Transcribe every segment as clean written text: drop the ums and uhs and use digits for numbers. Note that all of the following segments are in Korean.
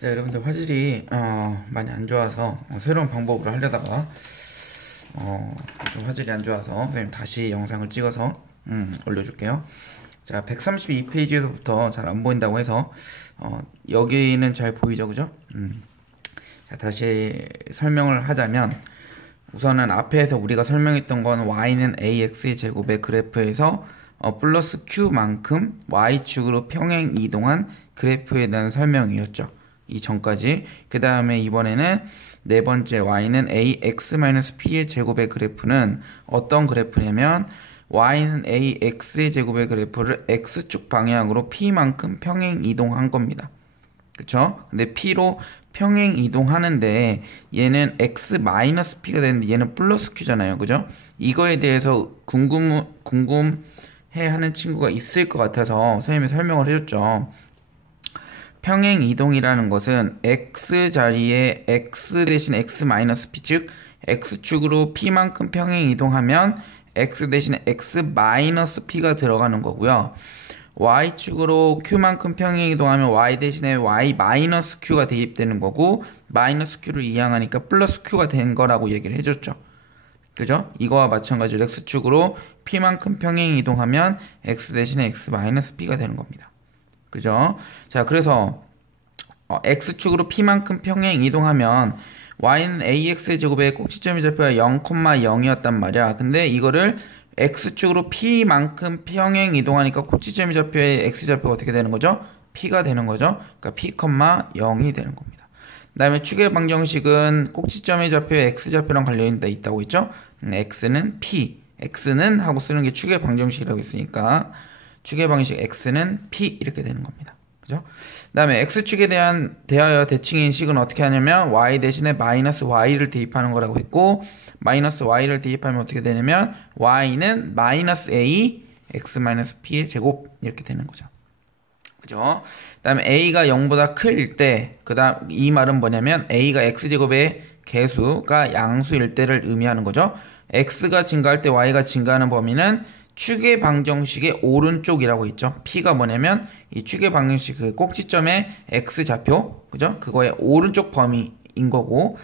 자, 여러분들 화질이 많이 안 좋아서 새로운 방법으로 하려다가 좀 화질이 안 좋아서 선생님 다시 영상을 찍어서 올려줄게요. 자, 132페이지에서부터 잘 안 보인다고 해서 여기는 잘 보이죠, 그죠? 자, 다시 설명을 하자면 우선은 앞에서 우리가 설명했던 건 y는 ax의 제곱의 그래프에서 플러스 q만큼 y축으로 평행 이동한 그래프에 대한 설명이었죠. 이 전까지. 그 다음에 이번에는 네 번째 y는 ax-p의 제곱의 그래프는 어떤 그래프냐면 y는 ax의 제곱의 그래프를 x축 방향으로 p만큼 평행 이동한 겁니다. 그쵸? 근데 p로 평행 이동하는데 얘는 x-p가 되는데 얘는 플러스 q잖아요. 그죠? 이거에 대해서 궁금해 하는 친구가 있을 것 같아서 선생님이 설명을 해줬죠. 평행 이동이라는 것은 x 자리에 x 대신 x-p, 즉 x축으로 p만큼 평행 이동하면 x 대신에 x-p가 들어가는 거고요. y축으로 q만큼 평행 이동하면 y 대신에 y-q가 대입되는 거고, 마이너스 q를 이항하니까 플러스 q가 된 거라고 얘기를 해줬죠. 그죠? 이거와 마찬가지로 x축으로 p만큼 평행 이동하면 x 대신에 x-p가 되는 겁니다. 그죠? 자, 그래서 x축으로 p만큼 평행 이동하면 y는 ax의 제곱에 꼭지점이 잡혀야 0,0이었단 말이야. 근데 이거를 x축으로 p만큼 평행 이동하니까 꼭지점이 잡혀야 x좌표가 어떻게 되는 거죠? p가 되는 거죠. 그러니까 p, 0이 되는 겁니다. 그 다음에 축의 방정식은 꼭지점의 좌표에 x좌표랑 관련이 있다고 했죠? x는 p, x는 하고 쓰는 게 축의 방정식이라고 했으니까 축의 방식 x는 p 이렇게 되는 겁니다. 그죠? 그 다음에 x축에 대하여 대칭인 식은 어떻게 하냐면 y 대신에 마이너스 y를 대입하는 거라고 했고, 마이너스 y를 대입하면 어떻게 되냐면 y는 마이너스 a x-p의 제곱 이렇게 되는 거죠. 그죠? 그 다음에 a가 0보다 클 때, 그 다음 이 말은 뭐냐면 a가 x제곱의 개수가 양수일 때를 의미하는 거죠. x가 증가할 때 y가 증가하는 범위는 축의 방정식의 오른쪽이라고 있죠. p가 뭐냐면 이 축의 방정식 그 꼭지점의 x좌표, 그죠? 그거의 오른쪽 범위인 거고,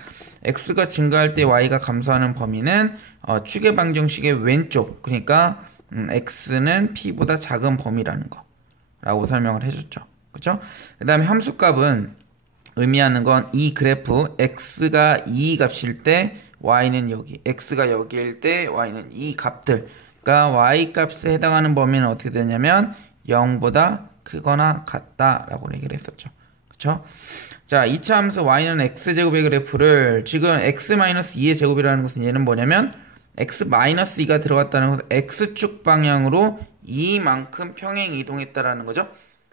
x가 증가할 때 y가 감소하는 범위는 축의 방정식의 왼쪽, 그러니까 x는 p보다 작은 범위라는 거 라고 설명을 해줬죠. 그죠? 그 다음에 함수값은 의미하는 건 이 그래프 x가 2 값일 때 y는 여기, x가 여기일 때 y는 이 값들, 그러니까 y 값에 해당하는 범위는 어떻게 되냐면 0보다 크거나 같다라고 얘기를 했었죠. 그쵸? 자, 2차 함수 y는 x제곱의 그래프를 지금 x-2의 제곱이라는 것은 얘는 뭐냐면 x-2가 들어갔다는 것은 x축 방향으로 2만큼 평행 이동했다라는 거죠.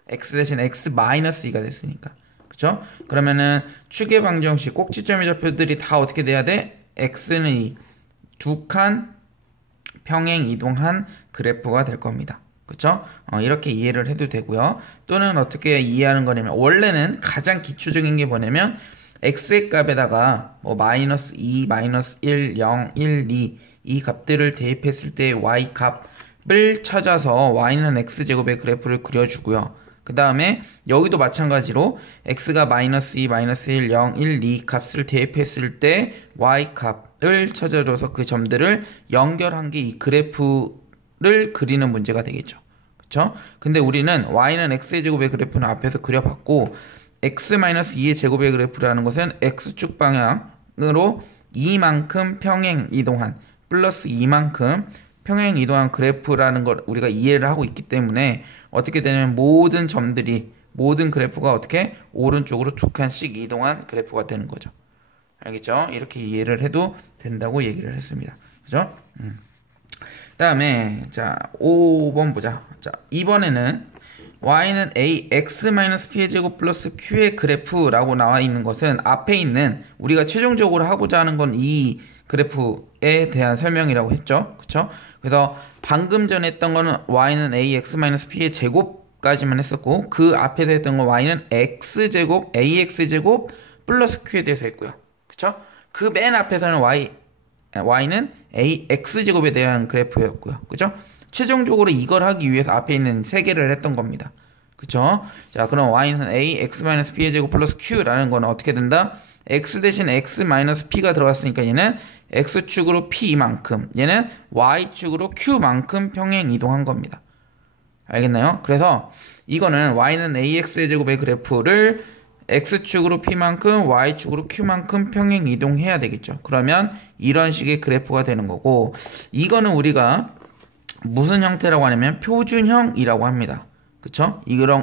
x 대신 x-2가 됐으니까. 그쵸? 그러면은 축의 방정식 꼭지점의 좌표들이 다 어떻게 돼야 돼? x는 2, 두 칸 평행 이동한 그래프가 될 겁니다. 그쵸? 이렇게 이해를 해도 되고요. 또는 어떻게 이해하는 거냐면 원래는 가장 기초적인 게 뭐냐면 x의 값에다가 뭐 마이너스 2, 마이너스 1, 0, 1, 2 이 값들을 대입했을 때 y 값을 찾아서 y는 x제곱의 그래프를 그려주고요. 그 다음에 여기도 마찬가지로 x가 마이너스 2, 마이너스 1, 0, 1, 2 값을 대입했을 때 y 값을 찾아줘서 그 점들을 연결한 게 이 그래프를 그리는 문제가 되겠죠. 그쵸? 근데 우리는 y는 x의 제곱의 그래프는 앞에서 그려봤고, x-2의 제곱의 그래프라는 것은 x축 방향으로 2만큼 평행 이동한, 플러스 2만큼 평행 이동한 그래프라는 걸 우리가 이해를 하고 있기 때문에 어떻게 되냐면 모든 점들이, 모든 그래프가 어떻게 오른쪽으로 두 칸씩 이동한 그래프가 되는 거죠. 알겠죠? 이렇게 이해를 해도 된다고 얘기를 했습니다. 그죠? 그 다음에 자 5번 보자. 자, 이번에는 y는 ax-p의 제곱 플러스 q의 그래프라고 나와 있는 것은 앞에 있는 우리가 최종적으로 하고자 하는 건 이 그래프에 대한 설명이라고 했죠. 그쵸? 그래서 방금 전에 했던 거는 y는 ax-p의 제곱까지만 했었고, 그 앞에서 했던 건 y는 x제곱, ax제곱 플러스 q에 대해서 했고요. 그쵸? 그 맨 앞에서는 y는 ax제곱에 대한 그래프였고요. 그죠? 최종적으로 이걸 하기 위해서 앞에 있는 세 개를 했던 겁니다. 그쵸? 자, 그럼 y는 a x-p의 제곱 플러스 q라는 거는 어떻게 된다? x 대신 x-p가 들어갔으니까 얘는 x축으로 p만큼, 얘는 y축으로 q만큼 평행 이동한 겁니다. 알겠나요? 그래서 이거는 y는 ax의 제곱의 그래프를 x축으로 p만큼 y축으로 q만큼 평행 이동해야 되겠죠. 그러면 이런 식의 그래프가 되는 거고, 이거는 우리가 무슨 형태라고 하냐면 표준형이라고 합니다. 그쵸?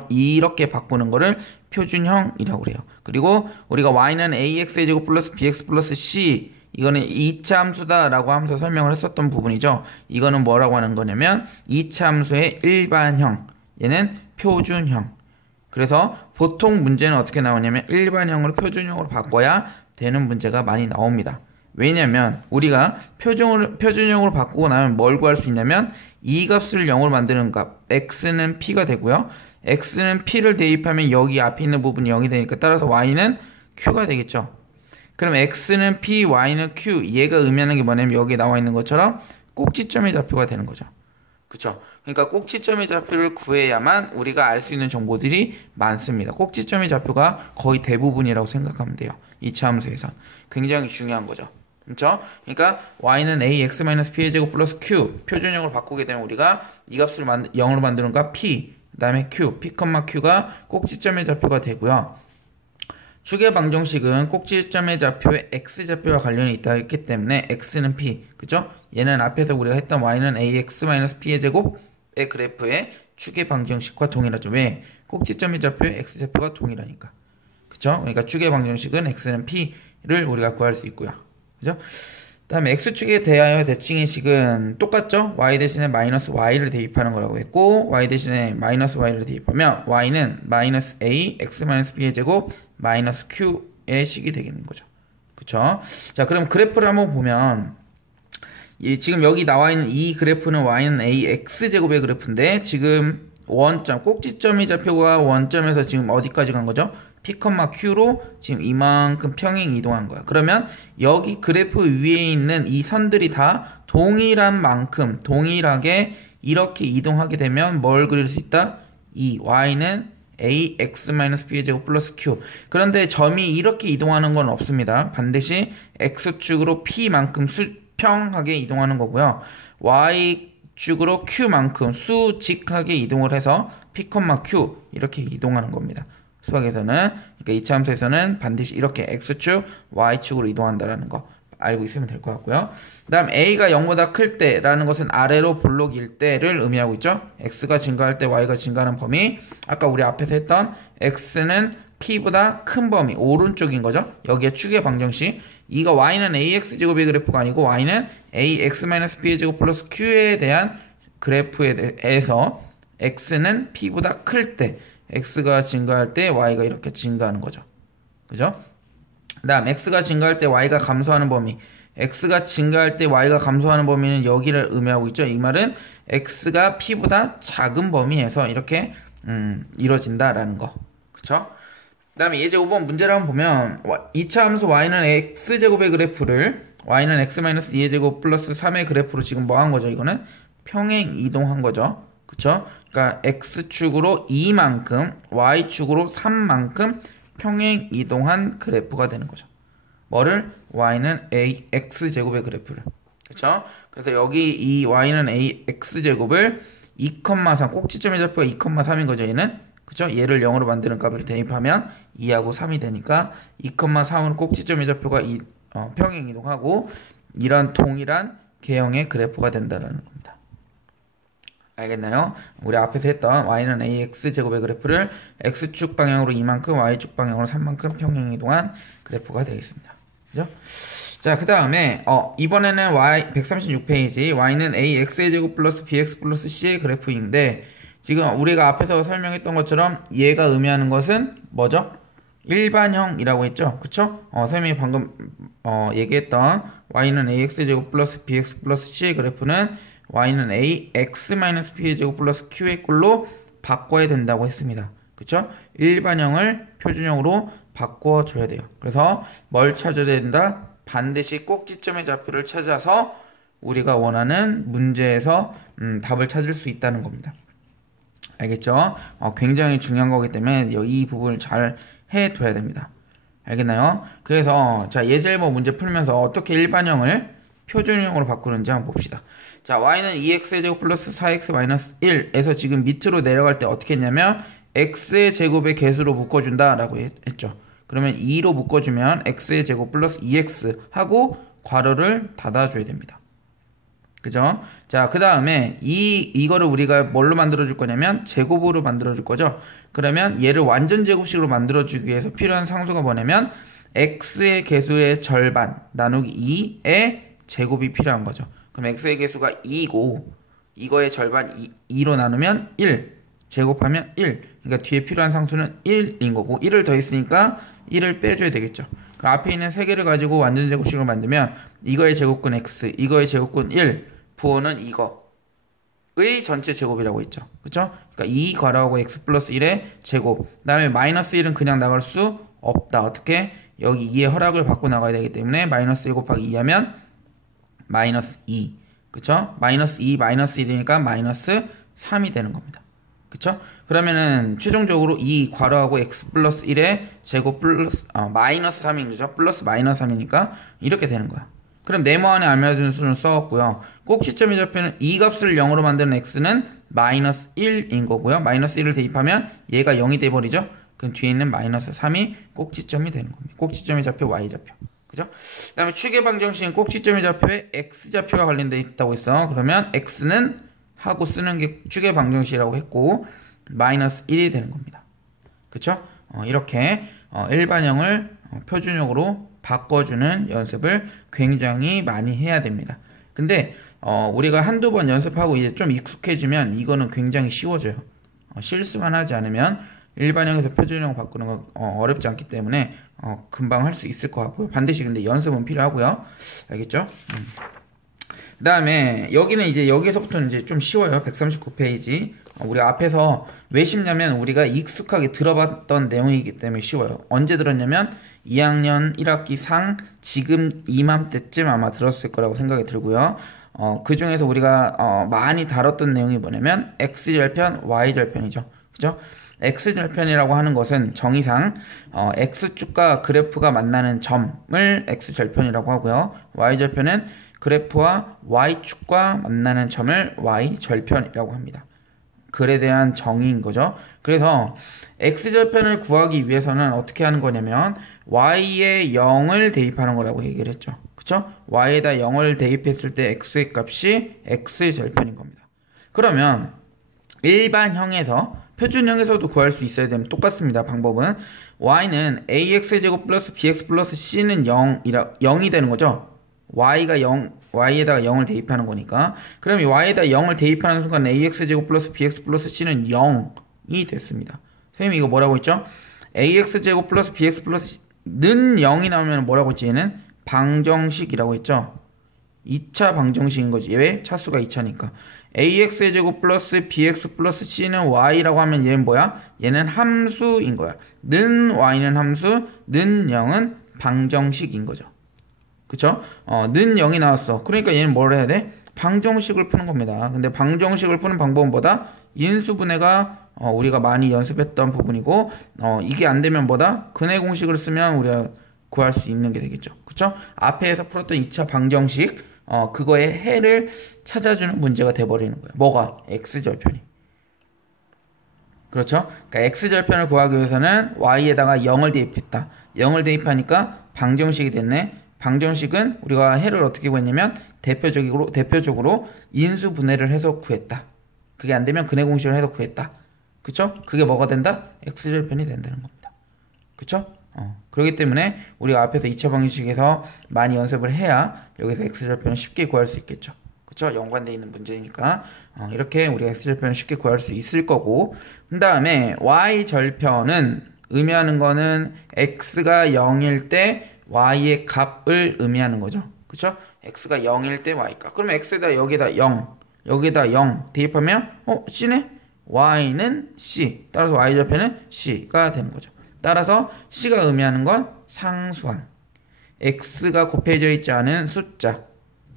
이렇게 바꾸는 거를 표준형이라고 그래요. 그리고 우리가 y는 ax의 제곱 플러스 bx 플러스 c, 이거는 2차 함수다 라고 하면서 설명을 했었던 부분이죠. 이거는 뭐라고 하는 거냐면 2차 함수의 일반형, 얘는 표준형. 그래서 보통 문제는 어떻게 나오냐면 일반형으로 표준형으로 바꿔야 되는 문제가 많이 나옵니다. 왜냐면 우리가 표준형으로 바꾸고 나면 뭘 구할 수 있냐면 이 값을 0으로 만드는 값, x는 p가 되고요. x는 p를 대입하면 여기 앞에 있는 부분이 0이 되니까 따라서 y는 q가 되겠죠. 그럼 x는 p, y는 q, 얘가 의미하는 게 뭐냐면 여기 나와 있는 것처럼 꼭지점의 좌표가 되는 거죠. 그쵸? 그러니까 꼭지점의 좌표를 구해야만 우리가 알 수 있는 정보들이 많습니다. 꼭지점의 좌표가 거의 대부분이라고 생각하면 돼요. 2차 함수에서. 굉장히 중요한 거죠. 그쵸? 그러니까 y는 ax-p의 제곱 플러스 q, 표준형으로 바꾸게 되면 우리가 이 값을 0으로 만드는 값 p, 그 다음에 q, p,q가 꼭지점의 좌표가 되고요. 축의 방정식은 꼭지점의 좌표에 x좌표와 관련이 있다 했기 때문에 x는 p, 그죠? 얘는 앞에서 우리가 했던 y는 ax-p의 제곱의 그래프의 축의 방정식과 동일하죠. 왜? 꼭지점의 좌표에 x좌표가 동일하니까. 그죠? 그러니까 축의 방정식은 x는 p를 우리가 구할 수 있고요. 그죠? 그 다음에 x축에 대하여 대칭의 식은 똑같죠? y 대신에 마이너스 y를 대입하는 거라고 했고, y 대신에 마이너스 y를 대입하면 y는 마이너스 a x-p의 제곱 마이너스 q의 식이 되겠는 거죠. 그쵸? 자, 그럼 그래프를 한번 보면 지금 여기 나와 있는 이 그래프는 y는 ax제곱의 그래프인데 지금 원점, 꼭지점이 좌표가 원점에서 지금 어디까지 간 거죠? p,q로 지금 이만큼 평행 이동한 거야. 그러면 여기 그래프 위에 있는 이 선들이 다 동일한 만큼 동일하게 이렇게 이동하게 되면 뭘 그릴 수 있다? 이 y는 ax-p의 제곱 플러스 q. 그런데 점이 이렇게 이동하는 건 없습니다. 반드시 x축으로 p만큼 수평하게 이동하는 거고요. y축으로 q만큼 수직하게 이동을 해서 p,q 이렇게 이동하는 겁니다. 수학에서는, 그러니까 2차 함수에서는 반드시 이렇게 x축, y축으로 이동한다라는 거 알고 있으면 될 것 같고요. 그 다음 a가 0보다 클 때라는 것은 아래로 볼록일 때를 의미하고 있죠. x가 증가할 때 y가 증가하는 범위, 아까 우리 앞에서 했던 x는 p보다 큰 범위, 오른쪽인 거죠. 여기에 축의 방정식, 이거 y는 ax제곱의 그래프가 아니고 y는 ax-p의 제곱 플러스 q에 대한 그래프에 대해서 x는 p보다 클 때, x가 증가할 때 y가 이렇게 증가하는 거죠. 그죠? 그 다음 x가 증가할 때 y가 감소하는 범위, x가 증가할 때 y가 감소하는 범위는 여기를 의미하고 있죠. 이 말은 x가 p보다 작은 범위에서 이렇게 이루어진다라는 거. 그쵸? 그 다음에 예제 5번 문제를 한번 보면 2차 함수 y는 x제곱의 그래프를 y는 x-2의 제곱 플러스 3의 그래프로 지금 뭐 한 거죠? 이거는 평행 이동한 거죠. 그쵸? 그러니까 x축으로 2만큼 y축으로 3만큼 평행 이동한 그래프가 되는 거죠. 뭐를? y는 ax제곱의 그래프를. 그쵸? 그래서 여기 이 y는 ax제곱을 2,3, 꼭지점의 좌표가 2,3인 거죠. 얘는. 그쵸? 얘를 0으로 만드는 값을 대입하면 2하고 3이 되니까 2,3으로 꼭지점의 좌표가 평행 이동하고 이런 동일한 개형의 그래프가 된다는 겁니다. 알겠나요? 우리 앞에서 했던 y는 ax제곱의 그래프를 x축 방향으로 2만큼 y축 방향으로 3만큼 평행 이동한 그래프가 되겠습니다. 그죠? 자, 그 다음에 이번에는 136페이지 y는 ax의 제곱 플러스 bx 플러스 c의 그래프인데 지금 우리가 앞에서 설명했던 것처럼 얘가 의미하는 것은 뭐죠? 일반형이라고 했죠? 그쵸? 선생님이 방금 얘기했던 y는 ax제곱 플러스 bx 플러스 c의 그래프는 y는 ax-p의 제곱 플러스 q의 꼴로 바꿔야 된다고 했습니다. 그쵸? 일반형을 표준형으로 바꿔줘야 돼요. 그래서 뭘 찾아야 된다? 반드시 꼭지점의 좌표를 찾아서 우리가 원하는 문제에서 답을 찾을 수 있다는 겁니다. 알겠죠? 굉장히 중요한 거기 때문에 이 부분을 잘 해둬야 됩니다. 알겠나요? 그래서 자 예제일보 문제 풀면서 어떻게 일반형을 표준형으로 바꾸는지 한번 봅시다. 자 y는 2x의 제곱 플러스 4x 마이너스 1에서 지금 밑으로 내려갈 때 어떻게 했냐면 x의 제곱의 개수로 묶어준다 라고 했죠. 그러면 2로 묶어주면 x의 제곱 플러스 2x 하고 괄호를 닫아줘야 됩니다. 그죠? 자, 그 다음에 이거를 우리가 뭘로 만들어줄 거냐면 제곱으로 만들어줄 거죠. 그러면 얘를 완전 제곱식으로 만들어주기 위해서 필요한 상수가 뭐냐면 x의 개수의 절반 나누기 2의 제곱이 필요한 거죠. 그럼 x의 개수가 2고 이거의 절반 2로 나누면 1 제곱하면 1. 그러니까 뒤에 필요한 상수는 1인 거고 1을 더했으니까 1을 빼줘야 되겠죠. 그럼 앞에 있는 3개를 가지고 완전 제곱식으로 만들면 이거의 제곱근 x, 이거의 제곱근 1, 부호는 이거의 전체 제곱이라고 했죠. 그쵸? 그러니까 2 괄호하고 x 플러스 1의 제곱. 그 다음에 마이너스 1은 그냥 나갈 수 없다. 어떻게? 여기 2의 허락을 받고 나가야 되기 때문에 마이너스 1 곱하기 2 하면 마이너스 2. 그쵸? 마이너스 2, 마이너스 1이니까 마이너스 3이 되는 겁니다. 그쵸? 그러면은 최종적으로 이 괄호하고 x 플러스 1의 제곱 플러스 마이너스 3인 거죠. 플러스 마이너스 3이니까 이렇게 되는 거야. 그럼 네모안에 알맞은 수는 써왔고요. 꼭지점이 잡히는 이 값을 0으로 만드는 x는 마이너스 1인 거고요. 마이너스 1을 대입하면 얘가 0이 돼버리죠. 그럼 뒤에 있는 마이너스 3이 꼭지점이 되는 겁니다. 꼭지점이 좌표, y좌표. 그죠? 그 다음에 축의 방정식은 꼭지점의 좌표에 x좌표가 관련되어 있다고 했어. 그러면 x는 하고 쓰는 게 축의 방정식이라고 했고 마이너스 1이 되는 겁니다. 그쵸? 이렇게 일반형을 표준형으로 바꿔주는 연습을 굉장히 많이 해야 됩니다. 근데 우리가 한두 번 연습하고 이제 좀 익숙해지면 이거는 굉장히 쉬워져요. 실수만 하지 않으면 일반형에서 표준형 바꾸는 거 어렵지 않기 때문에 금방 할 수 있을 것 같고요. 반드시 근데 연습은 필요하고요. 알겠죠? 그 다음에 여기는 이제 여기서부터는 이제 좀 쉬워요. 139페이지. 우리가 앞에서 왜 쉽냐면 우리가 익숙하게 들어봤던 내용이기 때문에 쉬워요. 언제 들었냐면 2학년 1학기 상 지금 이맘때쯤 아마 들었을 거라고 생각이 들고요. 그 중에서 우리가 많이 다뤘던 내용이 뭐냐면 x절편, y절편이죠. 그죠? x절편이라고 하는 것은 정의상 x축과 그래프가 만나는 점을 x절편이라고 하고요. y절편은 그래프와 y축과 만나는 점을 y절편이라고 합니다. 글에 대한 정의인 거죠. 그래서 x절편을 구하기 위해서는 어떻게 하는 거냐면 y에 0을 대입하는 거라고 얘기를 했죠. 그쵸? y에다 0을 대입했을 때 x의 값이 x절편인 겁니다. 그러면 일반형에서 표준형에서도 구할 수 있어야 되면 똑같습니다. 방법은 y는 ax제곱 플러스 bx 플러스 c는 0이 되는 거죠. y에다가 0을 대입하는 거니까. 그럼 y에다 0을 대입하는 순간 ax제곱 플러스 bx 플러스 c는 0이 됐습니다. 선생님이 이거 뭐라고 했죠? ax제곱 플러스 bx 플러스 는 0이 나오면 뭐라고 했지? 얘는 방정식이라고 했죠. 2차 방정식인 거지. 왜? 차수가 2차니까. ax제곱 플러스 bx 플러스 c는 y라고 하면 얘는 뭐야? 얘는 함수인 거야. 는 y는 함수, 는 0은 방정식인 거죠. 그쵸? 는 0이 나왔어. 그러니까 얘는 뭘 해야 돼? 방정식을 푸는 겁니다. 근데 방정식을 푸는 방법은 뭐다? 인수분해가 우리가 많이 연습했던 부분이고 이게 안 되면 뭐다? 근해 공식을 쓰면 우리가 구할 수 있는 게 되겠죠. 그쵸? 앞에서 풀었던 2차 방정식 그거의 해를 찾아주는 문제가 돼버리는 거야. 뭐가? x절편이. 그렇죠? 그러니까 x절편을 구하기 위해서는 y에다가 0을 대입했다. 0을 대입하니까 방정식이 됐네. 방정식은 우리가 해를 어떻게 구했냐면 대표적으로 인수분해를 해서 구했다. 그게 안 되면 근해 공식을 해서 구했다. 그쵸? 그게 뭐가 된다? x절편이 된다는 겁니다. 그쵸? 그렇기 때문에 우리가 앞에서 2차 방정식에서 많이 연습을 해야 여기서 x절편을 쉽게 구할 수 있겠죠. 그쵸? 연관되어 있는 문제니까 이렇게 우리가 x절편을 쉽게 구할 수 있을 거고 그 다음에 y절편은 의미하는 거는 x가 0일 때 y의 값을 의미하는 거죠. 그쵸? x가 0일 때 y값. 그러면 x에다 여기다 0, 여기다 0 대입하면 c네? y는 c. 따라서 y절편은 c가 되는 거죠. 따라서 c가 의미하는 건 상수항. x가 곱해져 있지 않은 숫자.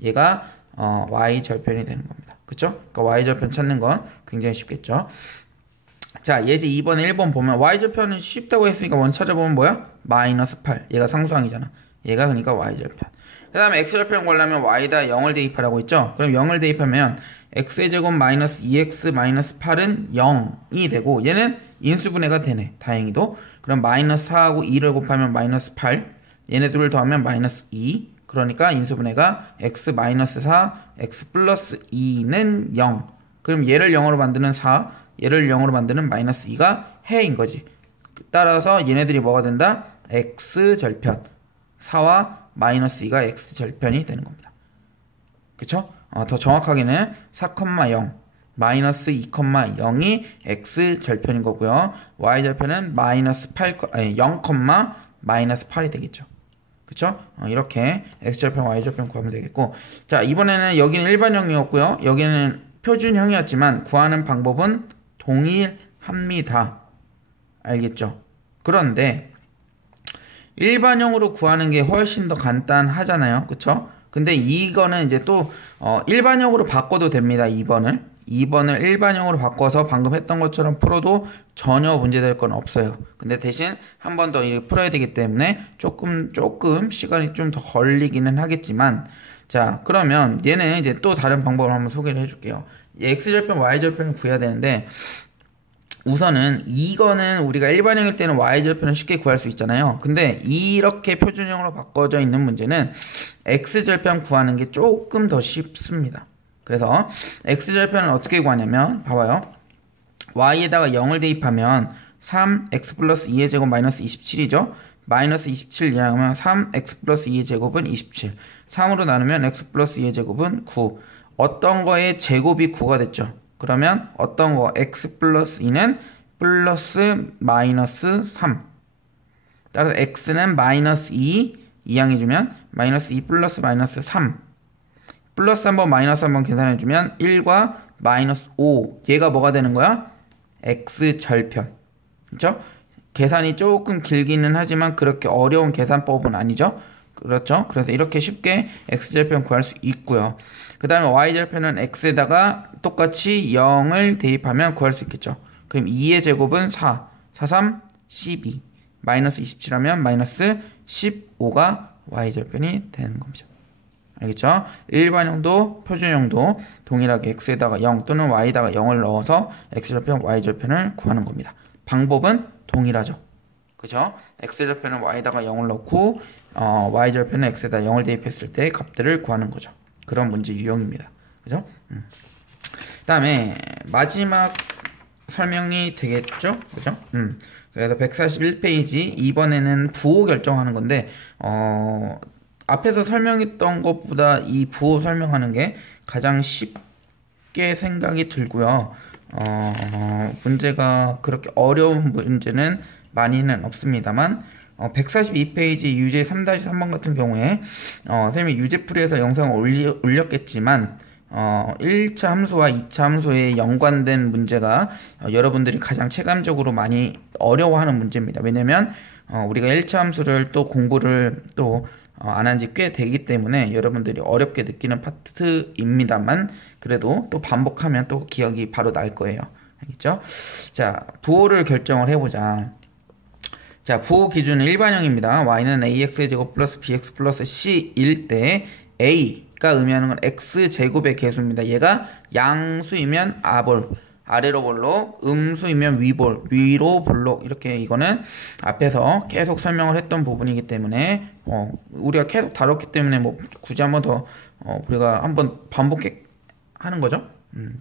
얘가 y절편이 되는 겁니다. 그쵸? 그러니까 y절편 찾는 건 굉장히 쉽겠죠. 자, 예제 2번에 1번 보면 y절편은 쉽다고 했으니까 먼저 찾아보면 뭐야? 마이너스 8. 얘가 상수항이잖아. 얘가 그러니까 y절편. 그 다음에 x절편 구하려면 y에다 0을 대입하라고 했죠? 그럼 0을 대입하면 x의 제곱 마이너스 2x 마이너스 8은 0이 되고 얘는 인수분해가 되네. 다행히도. 그럼 마이너스 4하고 2를 곱하면 마이너스 8. 얘네 둘을 더하면 마이너스 2. 그러니까 인수분해가 x 마이너스 4, x 플러스 2는 0. 그럼 얘를 0으로 만드는 4, 얘를 0으로 만드는 마이너스 2가 해인 거지. 따라서 얘네들이 뭐가 된다? x절편. 4와 마이너스 2가 x절편이 되는 겁니다. 그쵸? 더 정확하게는 4,0 마이너스 2,0이 x절편인 거고요. y절편은 마이너스 8, 아니 0, 마이너스 8이 되겠죠. 그쵸? 이렇게 x절편, y절편 구하면 되겠고, 자, 이번에는 여기는 일반형이었고요. 여기는 표준형이었지만 구하는 방법은 동일합니다. 알겠죠? 그런데 일반형으로 구하는 게 훨씬 더 간단하잖아요. 그쵸? 근데 이거는 이제 또 일반형으로 바꿔도 됩니다. 2번을 일반형으로 바꿔서 방금 했던 것처럼 풀어도 전혀 문제될 건 없어요. 근데 대신 한 번 더 풀어야 되기 때문에 조금 시간이 좀 더 걸리기는 하겠지만, 자, 그러면 얘는 이제 또 다른 방법을 한번 소개를 해줄게요. x절편, y절편을 구해야 되는데, 우선은 이거는 우리가 일반형일 때는 y절편을 쉽게 구할 수 있잖아요. 근데 이렇게 표준형으로 바꿔져 있는 문제는 x절편 구하는 게 조금 더 쉽습니다. 그래서 x절편은 어떻게 구하냐면, 봐봐요. y에다가 0을 대입하면 3x 플러스 2의 제곱 마이너스 27이죠. 마이너스 27 이하면 3x 플러스 2의 제곱은 27. 3으로 나누면 x 플러스 2의 제곱은 9. 어떤 거의 제곱이 9가 됐죠. 그러면 어떤 거 x 플러스 2는 플러스 마이너스 3. 따라서 x는 마이너스 2 이항해주면 마이너스 2 플러스 마이너스 3. 플러스 한번 마이너스 한번 계산해주면 1과 마이너스 5. 얘가 뭐가 되는 거야? x절편. 그렇죠? 계산이 조금 길기는 하지만 그렇게 어려운 계산법은 아니죠? 그렇죠? 그래서 이렇게 쉽게 x절편 구할 수 있고요. 그 다음에 y절편은 x에다가 똑같이 0을 대입하면 구할 수 있겠죠. 그럼 2의 제곱은 4, 4, 3, 12. 마이너스 27하면 마이너스 15가 y절편이 되는 겁니다. 알겠죠? 일반형도 표준형도 동일하게 x에다가 0 또는 y에다가 0을 넣어서 x절편, y절편을 구하는 겁니다. 방법은 동일하죠. 그죠? x절편은 y에다가 0을 넣고 y절편은 x에다 0을 대입했을 때 값들을 구하는 거죠. 그런 문제 유형입니다. 그죠? 그 다음에 마지막 설명이 되겠죠? 그죠? 그래서 141페이지 이번에는 부호 결정하는 건데 앞에서 설명했던 것보다 이 부호 설명하는 게 가장 쉽게 생각이 들고요. 문제가 그렇게 어려운 문제는 많이는 없습니다만 142페이지 유제 3-3번 같은 경우에 선생님이 유제풀이에서 영상을 올렸겠지만 1차 함수와 2차 함수에 연관된 문제가 여러분들이 가장 체감적으로 많이 어려워하는 문제입니다. 왜냐면 우리가 1차 함수를 또 공부를 또 안 한 지 꽤 되기 때문에 여러분들이 어렵게 느끼는 파트입니다만 그래도 또 반복하면 또 기억이 바로 날 거예요. 알겠죠? 자, 부호를 결정을 해보자. 자, 부호 기준은 일반형입니다. y는 ax의 제곱 플러스 bx 플러스 c일 때 a가 의미하는 건 x제곱의 개수입니다. 얘가 양수이면 아볼, 아래로 볼록, 음수이면 위볼, 위로 볼록. 이렇게 이거는 앞에서 계속 설명을 했던 부분이기 때문에 우리가 계속 다뤘기 때문에 뭐 굳이 한번 더 우리가 한번 반복해 하는 거죠.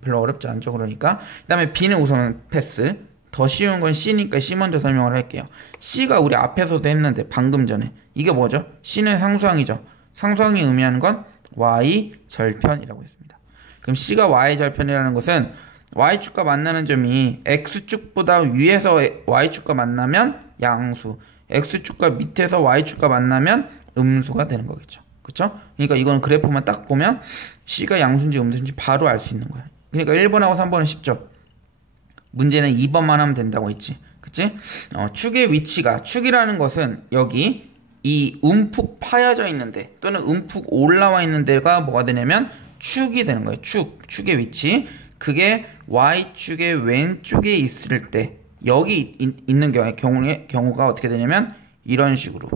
별로 어렵지 않죠. 그러니까 그 다음에 b는 우선 패스. 더 쉬운 건 C니까 C 먼저 설명을 할게요. C가 우리 앞에서도 했는데 방금 전에 이게 뭐죠? C는 상수항이죠. 상수항이 의미하는 건 Y절편이라고 했습니다. 그럼 C가 Y절편이라는 것은 Y축과 만나는 점이 X축보다 위에서 Y축과 만나면 양수, X축과 밑에서 Y축과 만나면 음수가 되는 거겠죠. 그쵸? 그러니까 이건 그래프만 딱 보면 C가 양수인지 음수인지 바로 알 수 있는 거야. 그러니까 1번하고 3번은 쉽죠. 문제는 2번만 하면 된다고 했지. 그치? 축의 위치가, 축이라는 것은 여기 이 움푹 파여져 있는데 또는 움푹 올라와 있는 데가 뭐가 되냐면 축이 되는 거예요. 축의 위치. 그게 y축의 왼쪽에 있을 때 여기 있는 경우가 어떻게 되냐면 이런 식으로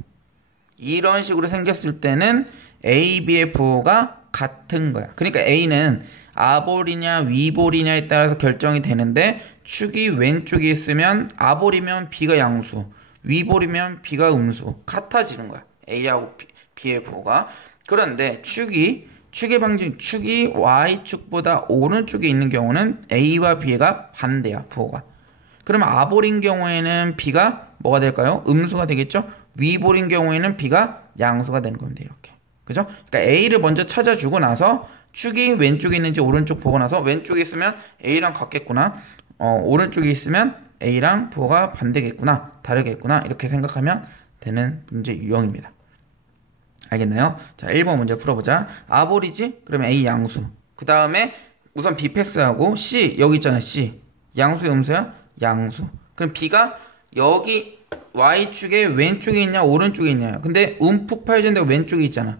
생겼을 때는 A, B의 부호가 같은 거야. 그러니까 A는 아볼이냐 위볼이냐에 따라서 결정이 되는데 축이 왼쪽에 있으면 아볼이면 B가 양수, 위볼이면 B가 음수 같아지는 거야. A하고 B의 부호가. 그런데 축이 Y축보다 오른쪽에 있는 경우는 A와 B가 반대야, 부호가. 그러면 아볼인 경우에는 B가 뭐가 될까요? 음수가 되겠죠? 위볼인 경우에는 B가 양수가 되는 겁니다. 이렇게. 그죠? 그러니까 A를 먼저 찾아주고 나서 축이 왼쪽에 있는지 오른쪽 보고 나서 왼쪽에 있으면 A랑 같겠구나. 오른쪽에 있으면 A랑 부호가 반대겠구나. 다르겠구나. 이렇게 생각하면 되는 문제 유형입니다. 알겠나요? 자, 1번 문제 풀어보자. 아볼이지? 그러면 A 양수. 그 다음에 우선 B 패스하고 C 여기 있잖아. C. 양수야 음수야? 양수. 그럼 B가 여기 Y축의 왼쪽에 있냐 오른쪽에 있냐. 근데 움푹 파여진 데가 왼쪽에 있잖아.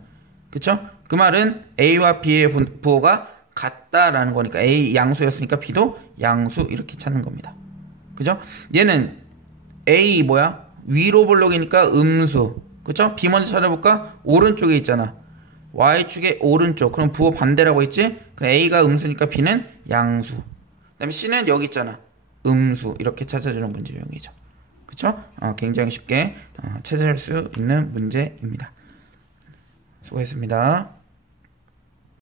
그쵸? 그 말은 A와 B의 부호가 같다라는 거니까 A 양수였으니까 B도 양수 이렇게 찾는 겁니다. 그죠? 얘는 A 뭐야? 위로 볼록이니까 음수. 그쵸? B 먼저 찾아볼까? 오른쪽에 있잖아. Y축의 오른쪽. 그럼 부호 반대라고 했지? 그럼 A가 음수니까 B는 양수. 그 다음에 C는 여기 있잖아. 음수. 이렇게 찾아주는 문제 유형이죠. 그쵸? 굉장히 쉽게 찾을 수 있는 문제입니다. 수고했습니다.